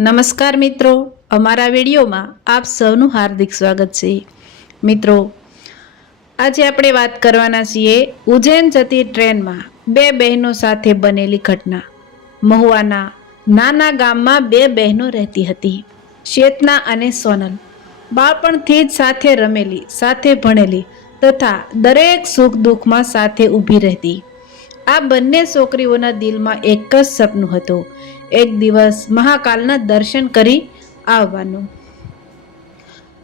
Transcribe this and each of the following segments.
નમસ્કાર મિત્રો, અમારા વિડીયોમાં આપ સૌનું હાર્દિક સ્વાગત છે। મિત્રો, આજે આપણે વાત કરવાના છીએ ઉજ્જૈન જતી ટ્રેનમાં બે બહેનો સાથે બનેલી ઘટના। મહુવાના નાના ગામમાં બે બહેનો રહેતી હતી, ચેતના અને સોનલ। બાળપણથી જ સાથે રમેલી, સાથે ભણેલી તથા દરેક સુખ દુઃખમાં સાથે ઊભી રહેતી આ બંને છોકરીઓના દિલમાં એક જ સપનું હતું, એક દિવસ મહાકાલના દર્શન કરી આવવાનું।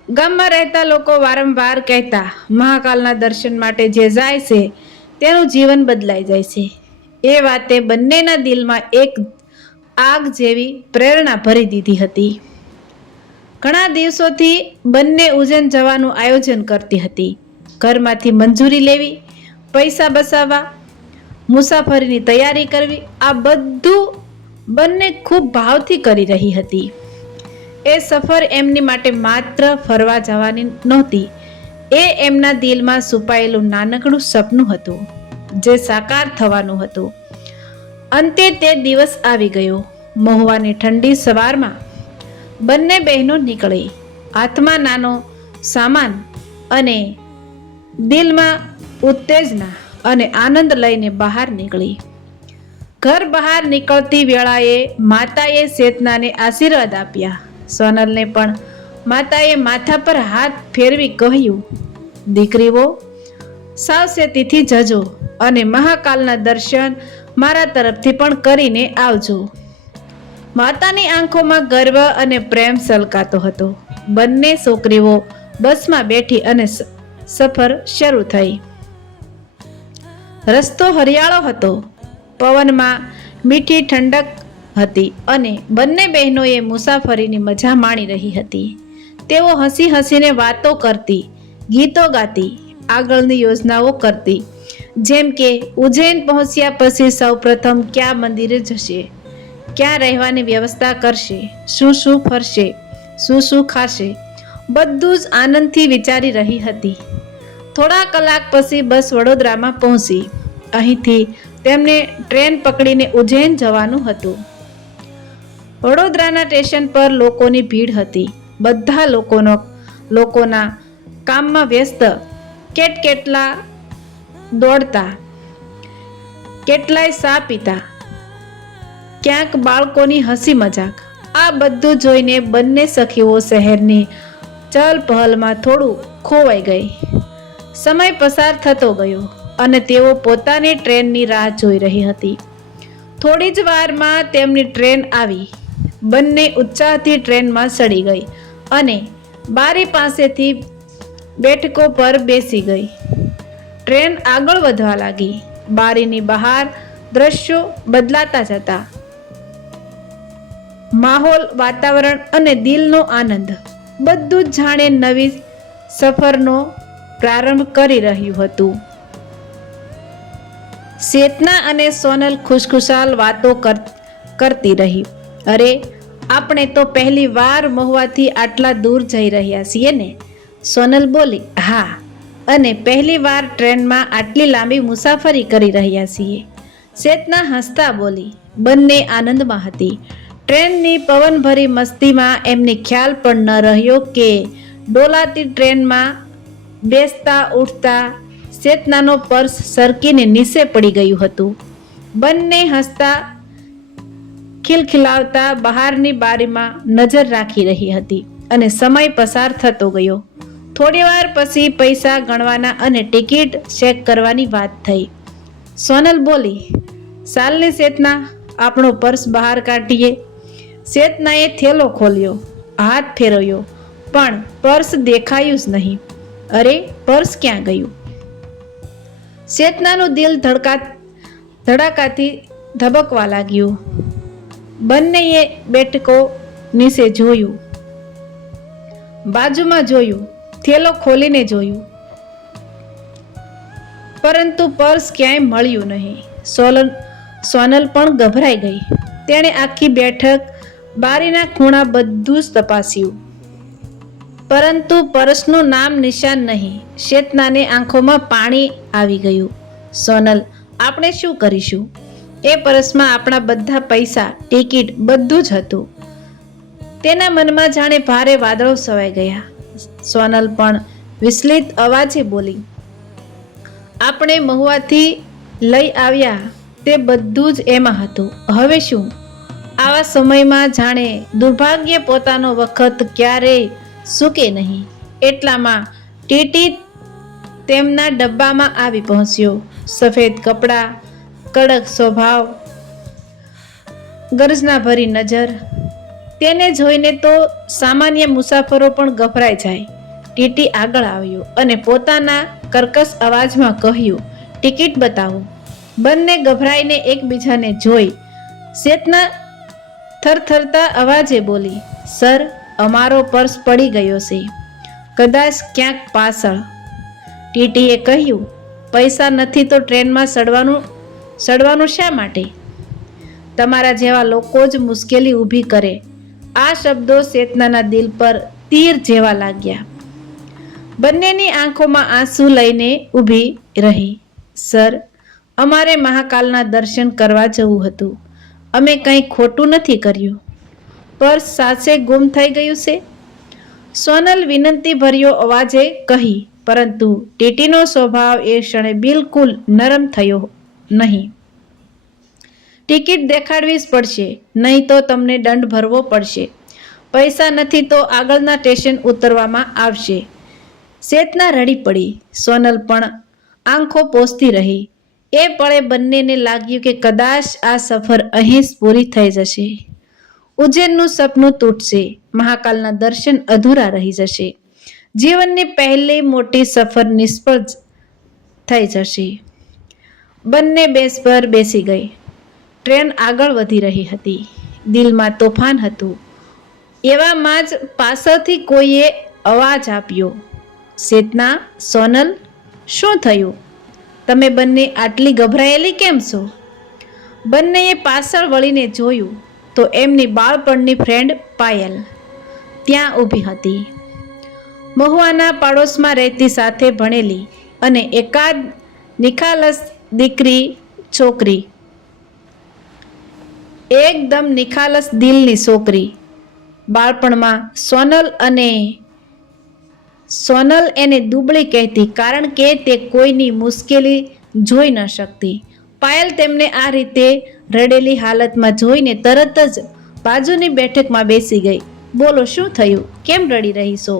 ગામમાં રહેતા લોકો વારંવાર કહેતા, મહાકાલના દર્શન માટે જે જાય છે તેનું જીવન બદલાઈ જાય છે। એ વાતે બંનેના દિલમાં એક આગ જેવી પ્રેરણા ભરી દીધી હતી। ઘણા દિવસોથી બંને ઉજ્જૈન જવાનું આયોજન કરતી હતી। ઘરમાંથી મંજૂરી લેવી, પૈસા બચાવવા, મુસાફરીની તૈયારી કરવી, આ બધું બંને ખૂબ ભાવથી કરી રહી હતી। એ સફર એમની માટે માત્ર ફરવા જવાની નહોતી, એ એમના દિલમાં છુપાયેલું નાનકડું સપનું હતું જે સાકાર થવાનું હતું। અંતે તે દિવસ આવી ગયો। મહુવાની ઠંડી સવારમાં બંને બહેનો નીકળી, હાથમાં નાનો સામાન અને દિલમાં ઉત્તેજના અને આનંદ લઈને બહાર નીકળી। ઘર બહાર નીકળતી વેળાએ માતાએ ચેતનાને આશીર્વાદ આપ્યા। સોનલને પણ માતાએ માથા પર હાથ ફેરવી કહ્યું, દીકરીઓ, સાવચેતીથી જજો અને મહાકાલના દર્શન મારા તરફથી પણ કરીને આવજો। માતાની આંખોમાં ગર્વ અને પ્રેમ છલકાતો હતો। બંને છોકરીઓ બસમાં બેઠી અને સફર શરૂ થઈ। રસ્તો હરિયાળો હતો, પવનમાં મીઠી ઠંડક હતી અને બંને બહેનોએ મુસાફરીની મજા માણી રહી હતી। તેઓ હસી હસીને વાતો કરતી, ગીતો ગાતી, આગળની યોજનાઓ કરતી, જેમ કે ઉજ્જૈન પહોંચ્યા પછી સૌપ્રથમ ક્યાં મંદિરે જશે, ક્યાં રહેવાની વ્યવસ્થા કરશે, શું શું ફરશે, શું શું ખાશે, બધું જ આનંદથી વિચારી રહી હતી। થોડા કલાક પછી બસ વડોદરામાં પહોંચી। અહીંથી તેમને ટ્રેન પકડીને ઉજ્જૈન જવાનું હતું। વડોદરાના સ્ટેશન પર લોકોની ભીડ હતી। બધા લોકોના કામમાં વ્યસ્ત, કેટલા દોડતા, કેટલાય ચા પીતા, ક્યાંક બાળકોની હસી મજાક। આ બધું જોઈને બંને સખીઓ શહેરની ચહલપહલમાં થોડું ખોવાઈ ગઈ। સમય પસાર થતો ગયો અને તેઓ પોતાની ટ્રેનની રાહ જોઈ રહી હતી। થોડી જ વારમાં તેમની ટ્રેન આવી। બંને ઉત્સાહથી ટ્રેનમાં ચડી ગઈ અને બારી પાસેથી બેઠકો પર બેસી ગઈ। ટ્રેન આગળ વધવા લાગી। બારીની બહાર દ્રશ્યો બદલાતા જતા। માહોલ, વાતાવરણ અને દિલનો આનંદ બધું જ જાણે નવી સફરનો પ્રારંભ કરી રહ્યું હતું। ચેતના અને સોનલ ખુશખુશાલ વાતો કરતી રહી। અરે, આપણે તો પહેલી વાર મહુવાથી આટલા દૂર જઈ રહ્યા છીએ ને? સોનલ બોલી। હા, અને પહેલી વાર ટ્રેનમાં આટલી લાંબી મુસાફરી કરી રહ્યા છીએ, ચેતના હસતા બોલી। બંને આનંદમાં હતી। ટ્રેનની પવનભરી મસ્તીમાં એમને ખ્યાલ પણ ન રહ્યો કે ડોલાતી ટ્રેનમાં બેસતા ઉઠતા ચેતનાનો પર્સ સરકીને નીચે પડી ગયું હતું। બંને હસતા ખિલખિલાવતા બહારની બારીમાં નજર રાખી રહી હતી અને સમય પસાર થતો ગયો। થોડી વાર પછી પૈસા ગણવાના અને ટિકિટ ચેક કરવાની વાત થઈ। સોનલ બોલી, ચાલને ચેતના, આપણો પર્સ બહાર કાઢીએ। ચેતનાએ થેલો ખોલ્યો, હાથ ફેરવ્યો, પણ પર્સ દેખાયું જ નહીં। અરે, પર્સ ક્યાં ગયું? ચેતનાનું દિલ ધડાકાથી ધબકવા લાગ્યું। બંનેએ બેઠકો નીચે જોયું, બાજુમાં જોયું, થેલો ખોલીને જોયું, પરંતુ પર્સ ક્યાંય મળ્યું નહીં। સોનલ પણ ગભરાઈ ગઈ। તેણે આખી બેઠક, બારીના ખૂણા બધું જ તપાસ્યું, પરંતુ પર્સનું નામ નિશાન નહીં। ચેતનાને આંખોમાં પાણી આવી ગયું। સોનલ, આપણે શું કરીશું? એ પર્સમાં આપણા બધા પૈસા, ટિકિટ બધું જ હતું। તેના મનમાં જાણે ભારે વાદળો છવાઈ ગયા. સોનલ પણ વિચલિત અવાજે બોલી, આપણે મહુવાથી લઈ આવ્યા તે બધું જ એમાં હતું. હવે શું? આવા સમયમાં જાણે દુર્ભાગ્ય પોતાનો વખત ક્યારેય ચૂકે નહીં. એટલામાં ટીટી તેમના ડબ્બામાં આવી પહોંચ્યો. સફેદ કપડાં, કડક સ્વભાવ, ગર્જના ભરી નજર. તેને જોઈને તો સામાન્ય મુસાફરો પણ ગભરાઈ જાય. ટીટી આગળ આવ્યો અને પોતાના કર્કશ અવાજમાં કહ્યું, ટિકિટ બતાવો. બંને ગભરાઈને એકબીજાને જોઈ ચેતના થરથરતા અવાજે બોલી, સર, અમારો પર્સ પડી ગયો છે, કદાચ ક્યાંક પાછળ. ટીટીએ કહ્યું, પૈસા નથી તો ટ્રેનમાં સડવાનું શા માટે? તમારા જેવા લોકો જ મુશ્કેલી ઊભી કરે. આ શબ્દો ચેતનાના દિલ પર તીર જેવા લાગ્યા. બંનેની આંખોમાં આંસુ લઈને ઊભી રહી. સર, અમારે મહાકાલના દર્શન કરવા જવું હતું. અમે કંઈ ખોટું નથી કર્યું. પર્સ સાચે ગુમ થઈ ગયું છે, સોનલ વિનંતી ભર્યો અવાજે કહી. પરંતુ ટીટીનો સ્વભાવ એ ક્ષણે બિલકુલ નરમ થયો નહીં. ટિકિટ દેખાડવી જ પડશે, નહીં તો તમને દંડ ભરવો પડશે. પૈસા નથી તો આગળના સ્ટેશન ઉતરવામાં આવશે. ચેતના રડી પડી. સોનલ પણ આંખો પોંછતી રહી. એ પળે બંનેને લાગ્યું કે કદાચ આ સફર અહીં જ પૂરી થઈ જશે. ઉજ્જૈનનું સપનું તૂટશે, મહાકાલના દર્શન અધૂરા રહી જશે. જીવનની પહેલી મોટી સફર નિષ્ફળ થઈ જશે. બંને બેસ પર બેસી ગઈ. ટ્રેન આગળ વધી રહી હતી. દિલમાં તોફાન હતું. એવામાં જ પાછળથી કોઈએ અવાજ આપ્યો, ચેતના, સોનલ, શું થયું? તમે બંને આટલી ગભરાયેલી કેમ છો? બંનેએ પાછળ વળીને જોયું તો એમની બાળપણની ફ્રેન્ડ પાયલ ત્યાં ઊભી હતી. મહુવાના પાડોશમાં રહેતી, સાથે ભણેલી અને એકાદ નિખાલસ છોકરી, એકદમ નિખાલસ દિલની છોકરી. બાળપણમાં સોનલ એને દુબળી કહેતી, કારણ કે તે કોઈની મુશ્કેલી જોઈ ન શકતી. પાયલ તેમને આ રીતે રડેલી હાલતમાં જોઈને તરત જ બાજુની બેઠકમાં બેસી ગઈ. બોલો, શું થયું? કેમ રડી રહી છો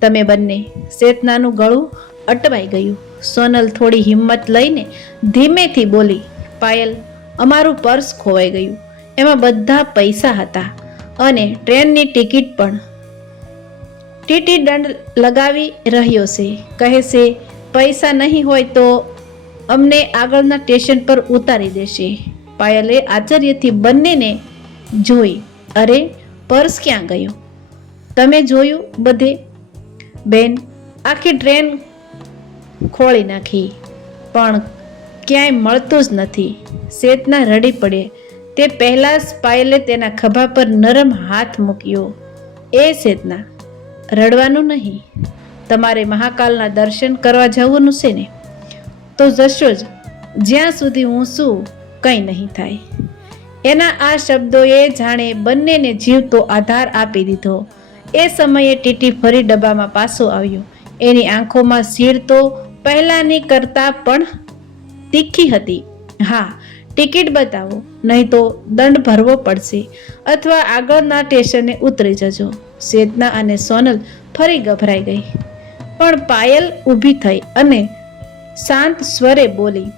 તમે બંને? ચેતનાનું ગળું અટવાઈ ગયું. સોનલ થોડી હિંમત લઈને ધીમેથી બોલી, પાયલ, અમારું પર્સ ખોવાઈ ગયું. એમાં બધા પૈસા હતા અને ટ્રેનની ટિકિટ પણ. ટીટી દંડ લગાવી રહ્યો છે, કહે છે પૈસા નહીં હોય તો અમને આગળના સ્ટેશન પર ઉતારી દેશે. પાયલે આશ્ચર્યથી બંનેને જોઈ. અરે, પર્સ ક્યાં ગયો? તમે જોયું બધે? બેન, આખી ટ્રેન ખોળી નાખી, પણ ક્યાંય મળતું જ નથી. ચેતના રડી પડે તે પહેલાં જ પાયલે તેના ખભા પર નરમ હાથ મૂક્યો. એ ચેતના, રડવાનું નહીં. તમારે મહાકાલના દર્શન કરવા જવાનું છે ને? તો જશો જ. જ્યાં સુધી હું છું, કંઈ નહીં થાય. એના આ શબ્દોએ જાણે બંનેને જીવતો આધાર આપી દીધો. એ સમયે ટીટી ફરી ડબ્બામાં પાછો આવ્યો. એની આંખોમાં સીડ તો પહેલાંની કરતાં પણ તીખી હતી. હા, ટિકિટ બતાવો, નહીં તો દંડ ભરવો પડશે, અથવા આગળના સ્ટેશને ઉતરી જજો. ચેતના અને સોનલ ફરી ગભરાઈ ગઈ. પણ પાયલ ઊભી થઈ અને શાંત સ્વરે બોલી,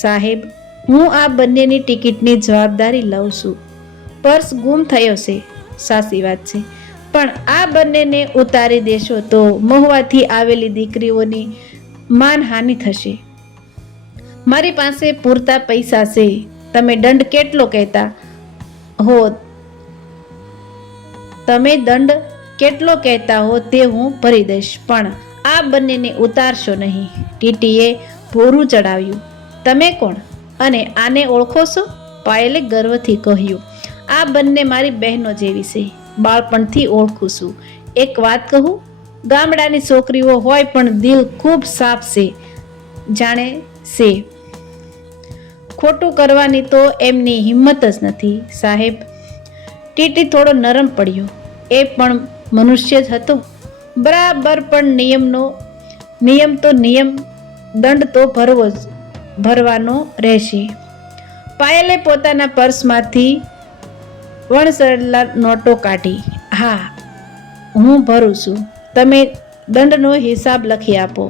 સાહેબ, હું આ બંનેની ટિકિટની જવાબદારી લઉં છું. પર્સ ગુમ થયો છે, સાચી વાત છે, પણ આ બંનેને ઉતારી દેશો તો મહુવાથી આવેલી દીકરીઓની માનહાનિ થશે. મારી પાસે પૂરતા પૈસા છે. તમે દંડ કેટલો કહેતા હો તે હું ભરી દઈશ, પણ આ બંનેને ઉતારશો નહીં. ટીટીએ ભોરું ચડાવ્યું. તમે કોણ અને આને ઓળખો છો? પાયલે ગર્વથી કહ્યું. આ બંને મારી બહેનો જેવી છે. બાળપણથી ઓળખું છું. એક વાત કહું, ગામડાની છોકરીઓ હોય પણ દિલ ખૂબ સાફ છે, જાણે છે. ખોટું કરવાની તો એમની હિંમત જ નથી. સાહેબ, ટીટી થોડો નરમ પડ્યો. એ પણ મનુષ્ય જ હતો. બરાબર, પણ નિયમ દંડ તો ભરવાનો રહેશે. પાયલે પોતાના પર્સમાંથી વણસેલા નોટો કાઢી. હા, હું ભરું છું. તમે દંડનો હિસાબ લખી આપો.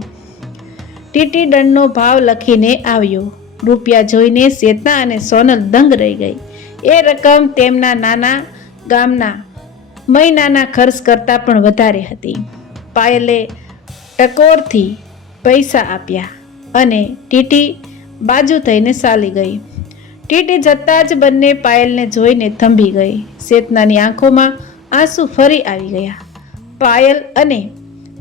ટીટી દંડનો ભાવ લખીને આવ્યો. રૂપિયા જોઈને ચેતના અને સોનલ દંગ રહી ગઈ. એ રકમ તેમના નાના ગામના મહિનાના ખર્ચ કરતાં પણ વધારે હતી. પાયલે ટકોરથી પૈસા આપ્યા અને ટીટી બાજુ થઈને ચાલી ગઈ. ટીટી જતાં જ બંને પાયલને જોઈને થંભી ગઈ. ચેતનાની આંખોમાં આંસુ ફરી આવી ગયા. પાયલ, અને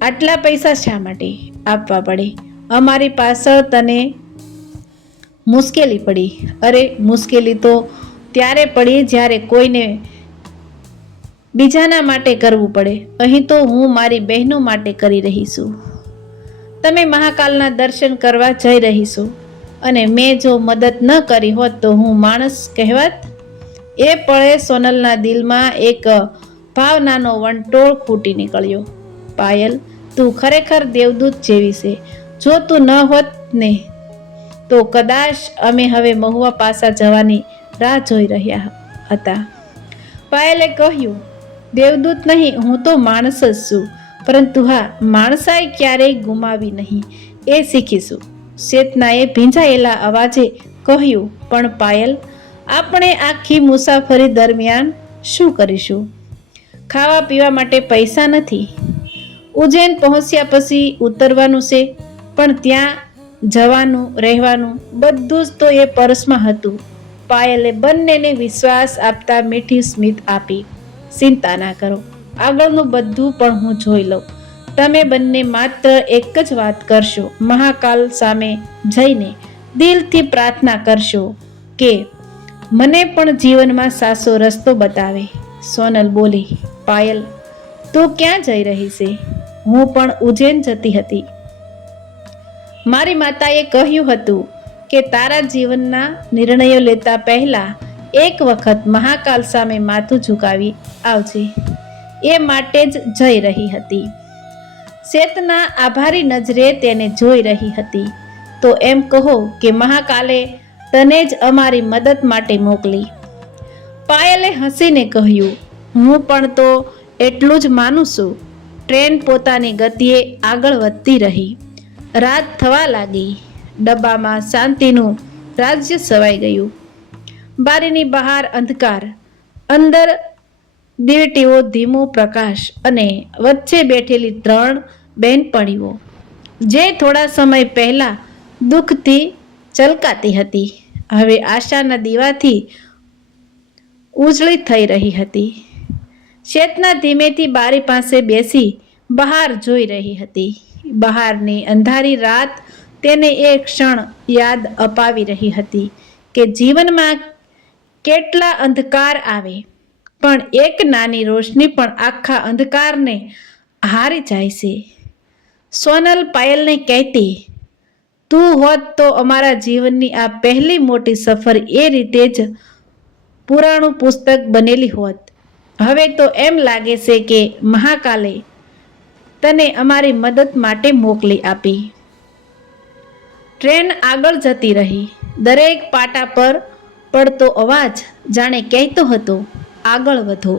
આટલા પૈસા શા માટે આપવા પડે? અમારી પાછળ તને મુશ્કેલી પડી. અરે, મુશ્કેલી તો ત્યારે પડી જ્યારે કોઈને બીજાના માટે કરવું પડે. અહીં તો હું મારી બહેનો માટે કરી રહી છું. તમે મહાકાલના દર્શન કરવા જઈ રહી છું અને મેં જો મદદ ન કરી હોત તો હું માણસ કહેવાત? એ પળે સોનલના દિલમાં એક ભાવનાનો વંટોળ ફૂટી નીકળ્યો. પાયલ, તું ખરેખર દેવદૂત જેવી છે. જો તું ન હોત ને તો કદાચ અમે હવે મહુવા પાસા જવાની રાહ જોઈ રહ્યા હતા. પાયલે કહ્યું, દેવદૂત નહીં, હું તો માણસ જ છું. પરંતુ હા, માણસાઈ ક્યારેય ગુમાવી નહીં, એ શીખીશું. ચેતનાએ ભીંજાયેલા અવાજે કહ્યું, પણ પાયલ, આપણે આખી મુસાફરી દરમિયાન શું કરીશું? ખાવા પીવા માટે પૈસા નથી. ઉજ્જૈન પહોંચ્યા પછી ઉતરવાનું છે, પણ ત્યાં જવાનું, રહેવાનું બધું જ તો એ પર્સમાં હતું. પાયલે બંનેને વિશ્વાસ આપતા મીઠી સ્મિત આપી. ચિંતા ના કરો, આગળનું બધું પણ હું જોઈ લઉં. તમે બંને માત્ર એક જ વાત કરશો. મહાકાલ સામે જઈને દિલથી પ્રાર્થના કરશો કે મને પણ જીવનમાં સાચો રસ્તો બતાવે. સોનલ બોલી, પાયલ, તું ક્યાં જઈ રહી છે? હું પણ ઉજ્જૈન જતી હતી. મારી માતાએ કહ્યું હતું કે તારા જીવનના નિર્ણયો લેતા પહેલા એક વખત મહાકાલ સામે માથું ઝુકાવી આવજે. એ માટે જ જઈ રહી હતી. ચેતના આભારી નજરે તેને જોઈ રહી હતી. તો એમ કહો કે મહાકાલે તને જ અમારી મદદ માટે મોકલી. પાયલે હસીને કહ્યું, હું પણ તો એટલું જ માનું છું. ટ્રેન પોતાની ગતિએ આગળ વધતી રહી. રાત થવા લાગી. ડબ્બામાં શાંતિનું રાજ્ય છવાઈ ગયું. બારીની બહાર અંધકાર, અંદર દીવટીઓ ધીમો પ્રકાશ અને વચ્ચે બેઠેલી 3 બહેનપણીઓ જે થોડા સમય પહેલા દુઃખથી ચલકાતી હતી, હવે આશાના દીવાથી ઉજળી થઈ રહી હતી. ચેતના ધીમેથી બારી પાસે બેસી બહાર જોઈ રહી હતી. બહારની અંધારી રાત તેને એક ક્ષણ યાદ અપાવી રહી હતી કે જીવનમાં કેટલા અંધકાર આવે, પણ એક નાની રોશની પણ આખા અંધકારને હારી જાય છે. સોનલ પાયલને કહેતી, તું હોત તો અમારા જીવનની આ પહેલી મોટી સફર એ રીતે જ પુરાણું પુસ્તક બનેલી હોત. હવે તો એમ લાગે છે કે મહાકાલે તને અમારી મદદ માટે મોકલી આપી. ટ્રેન આગળ જતી રહી. દરેક પાટા પર પડતો અવાજ જાણે કહેતો હતો, આગળ વધો,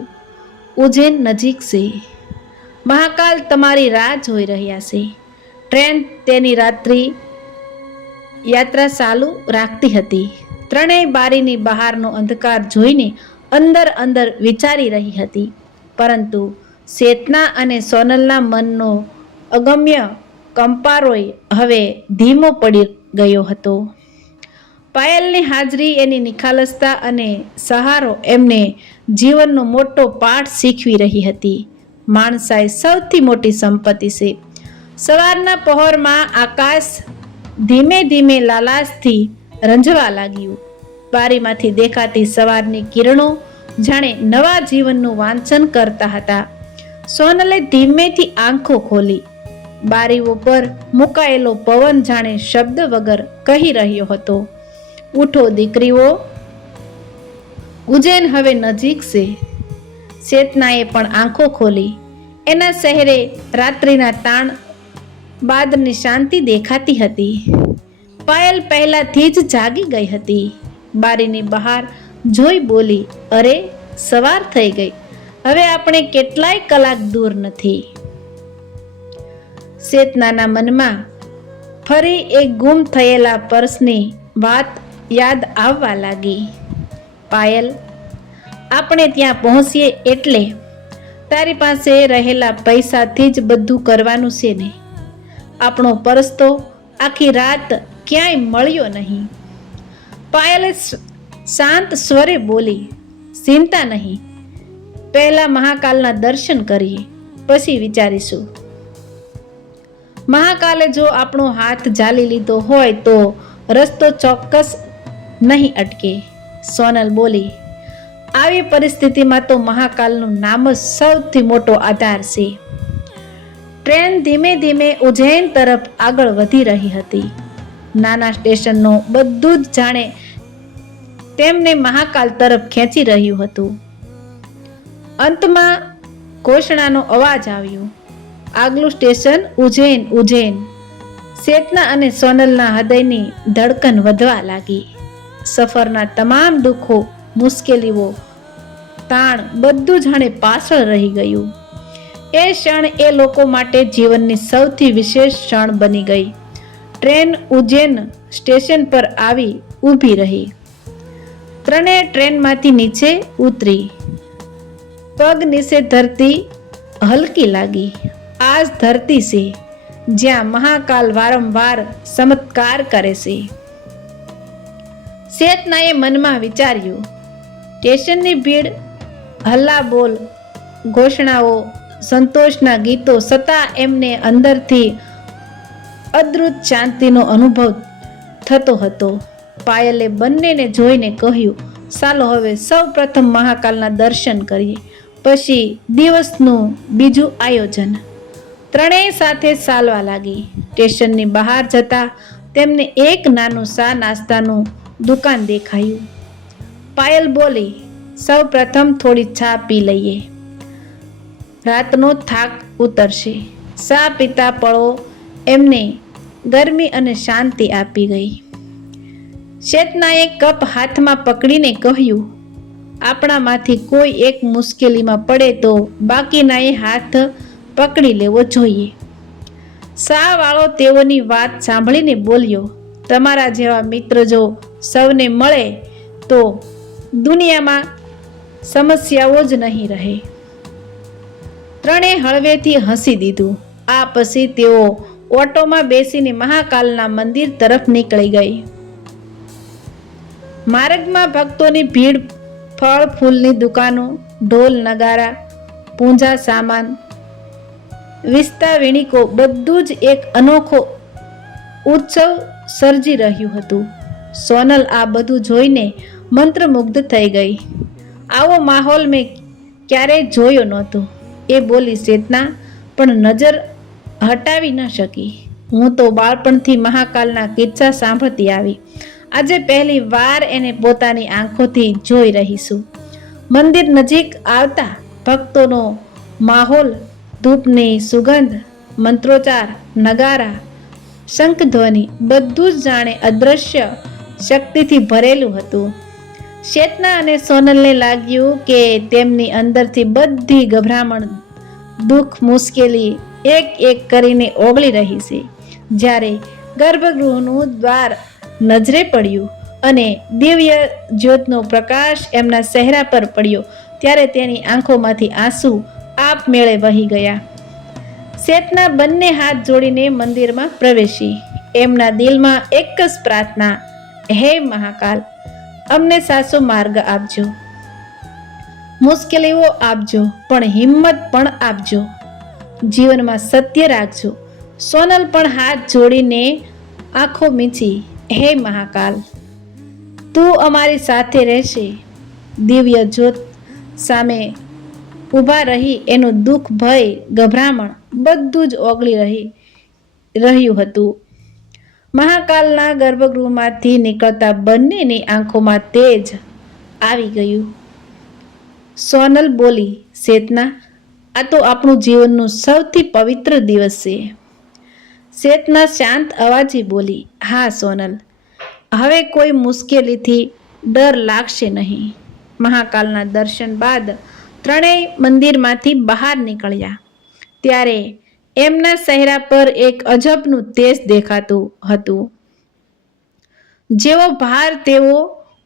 ઉજ્જૈન નજીક છે. મહાકાલ તમારી રાહ જોઈ રહ્યા છે. ટ્રેન તેની યાત્રા ચાલુ રાખતી હતી. ત્રણેય બારીની બહારનો અંધકાર જોઈને અંદર વિચારી રહી હતી. પરંતુ ચેતના અને સોનલના મનનો અગમ્ય કંપારોય હવે ધીમો પડી ગયો હતો. પાયલની હાજરી, એની નિખાલસતા અને સહારો એમને જીવનનો મોટો પાઠ શીખવી રહી હતી. માણસાઈ સૌથી મોટી સંપત્તિ છે. સવારના પહોરમાં આકાશ ધીમે ધીમે લાલાશથી રંજવા લાગ્યું. બારીમાંથી દેખાતી સવારની કિરણો જાણે નવા જીવનનું વાંચન કરતા હતા. સોનલે ધીમેથી આંખો ખોલી. બારીઓ પર મુકાયેલો પવન જાણે શબ્દ વગર કહી રહ્યો હતો, ઉઠો દીકરીઓ, ઉજ્જૈન હવે નજીક છે. ચેતનાએ પણ આંખો ખોલી. એના શહેરે રાત્રિના તાણ બાદની શાંતિ દેખાતી હતી. પાયલ પહેલાથી જ જાગી ગઈ હતી. બારીની બહાર જોઈ બોલી, અરે સવાર થઈ ગઈ, હવે આપણે કેટલાય કલાક દૂર નથી. ચેતનાના મનમાં ફરી એક ગુમ થયેલા પર્સની વાત યાદ આવવા લાગી. પાયલ, આપણે ત્યાં પહોંચીએ એટલે તારી પાસે રહેલા પૈસાથી જ બધું કરવાનું છે ને? આપણો પર્સ તો આખી રાત ક્યાંય મળ્યો નહીં. પાયલે શાંત સ્વરે બોલી, ચિંતા નહીં, પહેલા મહાકાલના દર્શન કરીએ, પછી વિચારીશું. મહાકાલે જો આપણો હાથ ઝાલી લીધો હોય તો રસ્તો ચોક્કસ નહીં અટકે. સોનલ બોલી, આવી પરિસ્થિતિમાં તો મહાકાલનું નામ જ સૌથી મોટો આધાર છે. ટ્રેન ધીમે ધીમે ઉજ્જૈન તરફ આગળ વધી રહી હતી. નાના સ્ટેશનનો બધું જ જાણે તેમને મહાકાલ તરફ ખેંચી રહ્યું હતું. અંતમાં ઘોષણાનો અવાજ આવ્યો, આગલું સ્ટેશન ઉજ્જૈન. ઉજ્જૈન. ચેતના અને સોનલના હૃદયની ધડકન વધવા લાગી. સફરના તમામ દુઃખો, મુશ્કેલીઓ, તાણ બધું જાણે પાછળ રહી ગયું. એ ક્ષણ એ લોકો માટે જીવનની સૌથી વિશેષ ક્ષણ બની ગઈ. ટ્રેન ઉજ્જૈન સ્ટેશન પર આવી ઊભી રહી. ત્રણેય ટ્રેનમાંથી નીચે ઉતરી. પગ નીચે ધરતી હલકી લાગી. આ જ ધરતી છે જ્યાં મહાકાલ વારંવાર ચમત્કાર કરે છે. ચેતનાએ મનમાં વિચાર્યું. સ્ટેશનની ભીડ, હલ્લાબોલ, ઘોષણાઓ, સંતોષના ગીતો, છતાં એમને અંદરથી અદ્ભુત શાંતિનો અનુભવ થતો હતો. પાયલે બંનેને જોઈને કહ્યું, ચાલો હવે સૌ પ્રથમ મહાકાલના દર્શન કરીએ, પછી દિવસનું બીજું આયોજન. ત્રણેય સાથે ચાલવા લાગી. સ્ટેશનની બહાર જતા તેમને એક નાનું ચા નાસ્તાનું દુકાન દેખાયું. પાયલ બોલી, સૌ પ્રથમ થોડી ચા પી લઈએ, રાતનો થાક ઉતરશે. ચા પીતા પળો એમને ગરમી અને શાંતિ આપી ગઈ. ચેતનાએ કપ હાથમાં પકડીને કહ્યું, આપણામાંથી કોઈ એક મુશ્કેલીમાં પડે તો બાકીનાએ હાથ પકડી લેવો જોઈએ. ચા વાળો તેઓની વાત સાંભળીને બોલ્યો, તમારા જેવા મિત્ર જો સૌને મળે તો દુનિયામાં સમસ્યાઓ જ નહીં રહે. ત્રણે હળવેથી હસી દીધું. આ પછી તેઓ ઓટોમાં બેસીને મહાકાલના મંદિર તરફ નીકળી ગઈ. માર્ગમાં ભક્તોની ભીડ, ફળ ફૂલની દુકાનો, ઢોલ નગારા, પૂજા સામાન, વિસ્તા વીણીકો, બધું જ એક અનોખો ઉત્સવ સર્જી રહ્યું હતું. સોનલ આ બધું જોઈને મંત્રમુગ્ધ થઈ ગઈ. આવો માહોલ મેં ક્યારેય જોયો નહોતો. એ બોલી, ચેતના પણ નજર હટાવી ન શકી. હું તો બાળપણથી મહાકાલના કિસ્સા સાંભળતી આવી. આજે પહેલી વાર એને પોતાની આંખોથી જોઈ રહી છું. મંદિર નજીક આવતા ભક્તોનો માહોલ, ધૂપની સુગંધ, મંત્રોચ્ચાર, નગારા, શંખધ્વનિ બધું જ જાણે અદૃશ્ય શક્તિથી ભરેલું હતું. ચેતના અને સોનલને લાગ્યું કે તેમની અંદરથી બધી ગભરામણ, દુઃખ, મુશ્કેલી એક એક કરીને ઓગળી રહી છે. જ્યારે ગર્ભગૃહનું દ્વાર નજરે પડ્યું અને દિવ્ય જ્યોતનો પ્રકાશ એમના ચહેરા પર પડ્યો ત્યારે તેની આંખોમાંથી આંસુ આપમેળે વહી ગયા. ચેતના બંને હાથ જોડીને મંદિરમાં પ્રવેશી. એમના દિલમાં એક જ પ્રાર્થના, હે મહાકાલ, અમને સાચો માર્ગ આપજો, મુશ્કેલીઓ આપજો પણ હિંમત પણ આપજો, જીવનમાં સત્ય રાખજો. સોનલ પણ હાથ જોડીને આંખો મીચી, હે મહાકાલ, તું અમારી સાથે રહેશે. દિવ્ય જ્યોત સામે ઊભા રહી એનું દુઃખ, ભય, ગભરામણ બધું જ ઓગળી રહ્યું હતું. મહાકાલના ગર્ભગૃહમાંથી નીકળતા બંનેની આંખોમાં તેજ આવી ગયું. સોનલ બોલી, ચેતના, આ તો આપણું જીવનનું સૌથી પવિત્ર દિવસ છે. ચેતના શાંત અવાજે બોલી, હા સોનલ, હવે કોઈ મુશ્કેલીથી ડર લાગશે નહીં. મહાકાલના દર્શન બાદ ત્રણેય મંદિરમાંથી બહાર નીકળ્યા ત્યારે એમના ચહેરા પર એક અજબનું તેજ દેખાતું હતું. જેવો ભાર તેઓ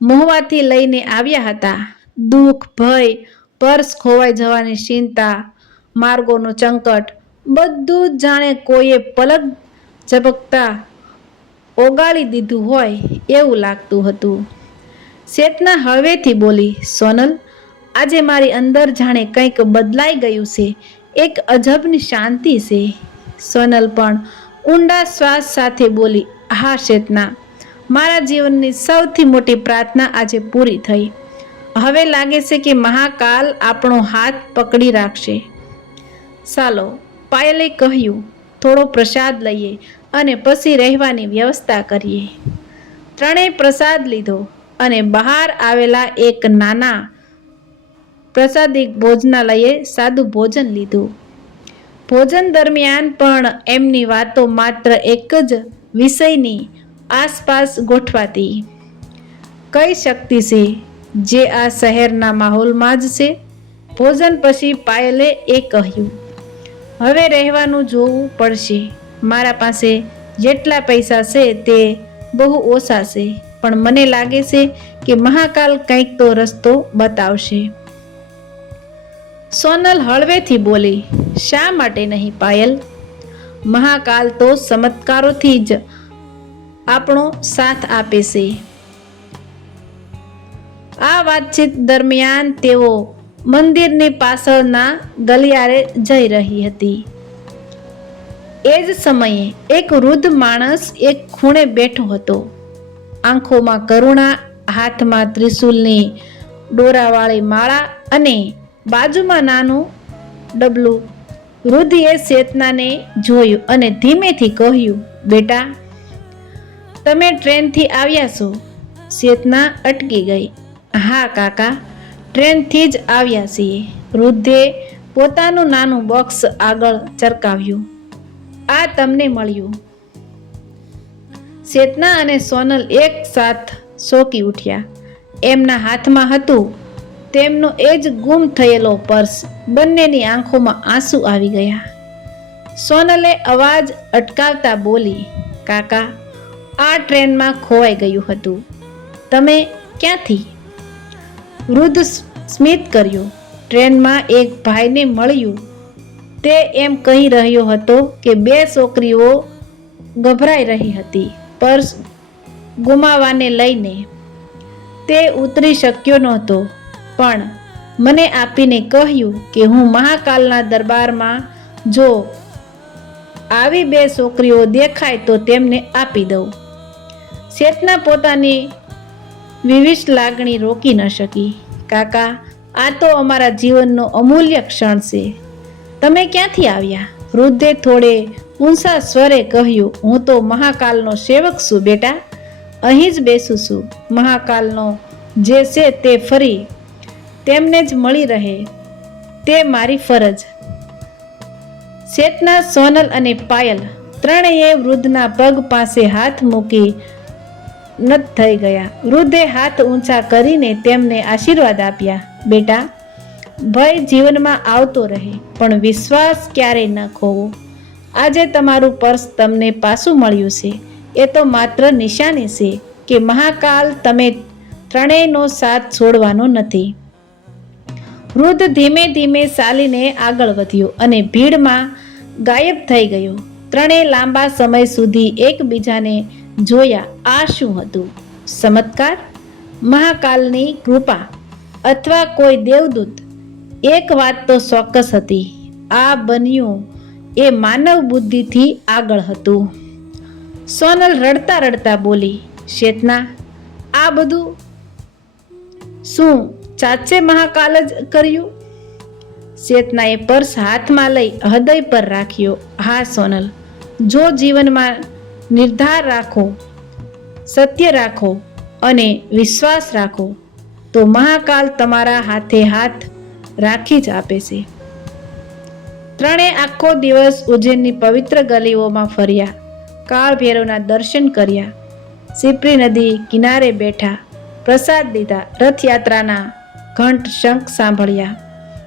મહુવાથી લઈને આવ્યા હતા, દુઃખ, ભય, પર્સ ખોવાઈ જવાની ચિંતા, માર્ગોનો સંકટ, બધું જ જાણે કોઈએ પલક ઝબકતા ઓગાળી દીધું હોય એવું લાગતું હતું. ચેતના હળવેથી બોલી, સોનલ, આજે મારી અંદર જાણે કંઈક બદલાઈ ગયું છે. એક અજબની શાંતિ છે. સોનલ પણ ઊંડા શ્વાસ સાથે બોલી, હા ચેતના, મારા જીવનની સૌથી મોટી પ્રાર્થના આજે પૂરી થઈ. હવે લાગે છે કે મહાકાલ આપણો હાથ પકડી રાખશે. ચાલો, પાયલે કહ્યું, થોડો પ્રસાદ લઈએ અને પછી રહેવાની વ્યવસ્થા કરીએ. ત્રણેય પ્રસાદ લીધો અને બહાર આવેલા એક નાના પ્રસાદિક ભોજનાલયે સાદું ભોજન લીધું. ભોજન દરમિયાન પણ એમની વાતો માત્ર એક જ વિષયની આસપાસ ગોઠવાતી. કઈ શક્તિ છે જે આ શહેરના માહોલમાં જ છે? ભોજન પછી પાયલે એ કહ્યું, હવે રહેવાનું જોવું પડશે. મારા પાસે જેટલા પૈસા છે તે બહુ ઓછા છે, પણ મને લાગે છે કે મહાકાલ કંઈક તો રસ્તો બતાવશે. સોનલ હળવેથી બોલી, શા માટે નહીં પાયલ? મહાકાલ તો ચમત્કારોથી જ આપણો સાથ આપે છે. આ વાતચીત દરમિયાન તેઓ મંદિરની પાછળના ગલિયારે જઈ રહી હતી. એ જ સમયે એક વૃદ્ધ માણસ એક ખૂણે બેઠો હતો. આંખોમાં કરુણા, હાથમાં ત્રિશૂલની દોરાવાળી માળા અને બાજુમાં નાનું ડબલું. વૃદ્ધએ ચેતનાને જોયું અને ધીમેથી કહ્યું, બેટા, તમે ટ્રેનથી આવ્યા છો? ચેતના અટકી ગઈ. હા કાકા, ટ્રેનથી જ આવ્યા છીએ. વૃદ્ધે પોતાનું નાનું બોક્સ આગળ ચરકાવ્યું. આ તમને મળ્યું. ચેતના અને સોનલ એક સાથ ચોંકી ઉઠ્યા. એમના હાથમાં હતું તેમનો એ જ ગુમ થયેલો પર્સ. બંનેની આંખોમાં આંસુ આવી ગયા. સોનલે અવાજ અટકાવતા બોલી, કાકા, આ ટ્રેનમાં ખોવાઈ ગયું હતું. તમે ક્યાંથી? વૃદ્ધ સ્મિત કર્યું. ટ્રેનમાં એક ભાઈને મળ્યું. તે એમ કહી રહ્યો હતો કે બે છોકરીઓ ગભરાઈ રહી હતી પર્સ ગુમાવવાને લઈને. તે ઉતરી શક્યો નહોતો, પણ મને આપીને કહ્યું કે હું મહાકાલના દરબારમાં જો આવી બે છોકરીઓ દેખાય તો તેમને આપી દઉં. ચેતના પોતાની વિવિધ લાગણી રોકી ન શકી. કાકા, આ તો અમારા જીવનનો અમૂલ્ય ક્ષણ છે. તમે ક્યાંથી આવ્યા? વૃદ્ધે થોડે ઊંચા સ્વરે કહ્યું, હું તો મહાકાલનો સેવક છું બેટા. અહીં જ બેસું છું. મહાકાલનો જે છે તે ફરી તેમને જ મળી રહે તે મારી ફરજ. ચેતના, સોનલ અને પાયલ ત્રણેય વૃદ્ધના પગ પાસે હાથ મૂકી નત થઈ ગયા. વૃદ્ધે હાથ ઊંચા કરીને તેમને આશીર્વાદ આપ્યા. બેટા, ભય જીવનમાં આવતો રહે, પણ વિશ્વાસ ક્યારેય ન ખોવો. આજે તમારું પર્સ તમને પાછું મળ્યું છે. એ તો માત્ર નિશાની છે કે મહાકાલ તમે ત્રણેયનો સાથ છોડવાનો નથી. વૃદ્ધ ધીમે ધીમે ચાલીને આગળ વધ્યો અને ભીડમાં ગાયબ થઈ ગયો. ત્રણેય લાંબા સમય સુધી એકબીજાને જોયા. આ શું હતું? ચમત્કાર, મહાકાલની કૃપા, અથવા કોઈ દેવદૂત? એક વાત તો ચોક્કસ હતી, આ બન્યું એ માનવ બુદ્ધિથી આગળ હતું. સોનલ રડતા રડતા બોલી, ચેતના, આ બધું શું સાચે મહાકાલ જ કર્યું? ચેતનાએ પર્સ હાથમાં લઈ હૃદય પર રાખ્યો. હા સોનલ, જો જીવનમાં નિર્ધાર રાખો, સત્ય રાખો અને વિશ્વાસ રાખો તો મહાકાલ તમારા હાથે હાથ રાખી જ આપે છે. ત્રણેય આખો દિવસ ઉજ્જૈનની પવિત્ર ગલીઓમાં ફર્યા, કાળ ભૈરવના દર્શન કર્યા, સિપ્રી નદી કિનારે બેઠા, પ્રસાદ લીધા, રથયાત્રાના ઘંટ શંખ સાંભળ્યા.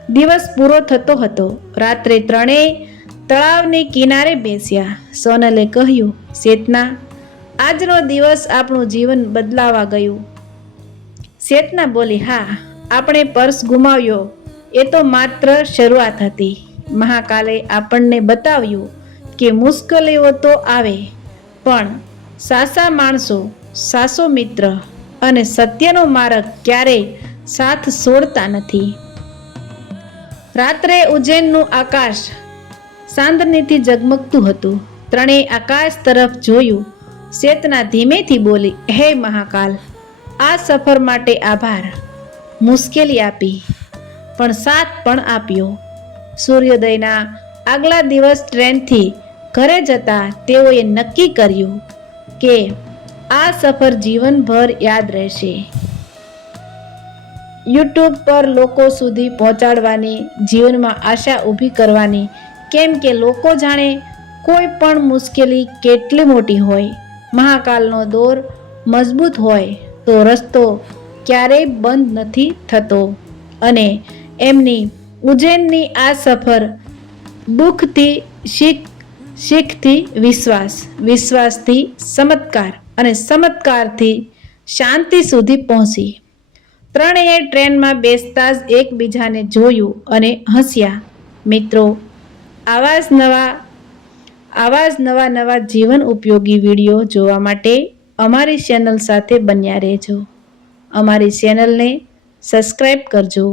દિવસ પૂરો થતો હતો. રાત્રે ત્રણેય તળાવની કિનારે બેસ્યા. સોનલે કહ્યું, શેતના, આજનો દિવસ આપણું જીવન બદલાવા ગયું. શેતના બોલી, હા, આપણે પર્સ ગુમાવ્યો એ તો માત્ર શરૂઆત હતી. મહાકાલે આપણને બતાવ્યું કે મુશ્કેલીઓ તો આવે, પણ સાચા માણસો, સાચો મિત્ર અને સત્યનો માર્ગ ક્યારેય સાથ છોડતા નથી. રાત્રે ઉજ્જૈનનું આકાશ ચાંદનીથી ઝગમગતું હતું. ત્રણેય આકાશ તરફ જોયું. શેતના ધીમેથી બોલી, હે મહાકાલ, આ સફર માટે આભાર. મુશ્કેલી આપી, પણ સાથ પણ આપ્યો. સૂર્યોદયના આગલા દિવસ ટ્રેનથી ઘરે જતા તેઓએ નક્કી કર્યું કે આ સફર જીવનભર યાદ રહેશે. યુટ્યુબ પર લોકો સુધી પહોંચાડવાની, જીવનમાં આશા ઊભી કરવાની, કેમ કે લોકો જાણે કોઈ પણ મુશ્કેલી કેટલી મોટી હોય, મહાકાલનો દોર મજબૂત હોય તો રસ્તો ક્યારેય બંધ નથી થતો. અને એમની ઉજ્જૈનની આ સફર દુઃખથી શીખથી વિશ્વાસ, વિશ્વાસથી ચમત્કાર અને ચમત્કારથી શાંતિ સુધી પહોંચી. ત્રણેય ટ્રેનમાં બેસતા જ એકબીજાને જોયું અને હસ્યા. મિત્રો, આવા જ નવા જીવન ઉપયોગી વિડીયો જોવા માટે અમારી ચેનલ સાથે બન્યા રહેજો. અમારી ચેનલને સબસ્ક્રાઈબ કરજો.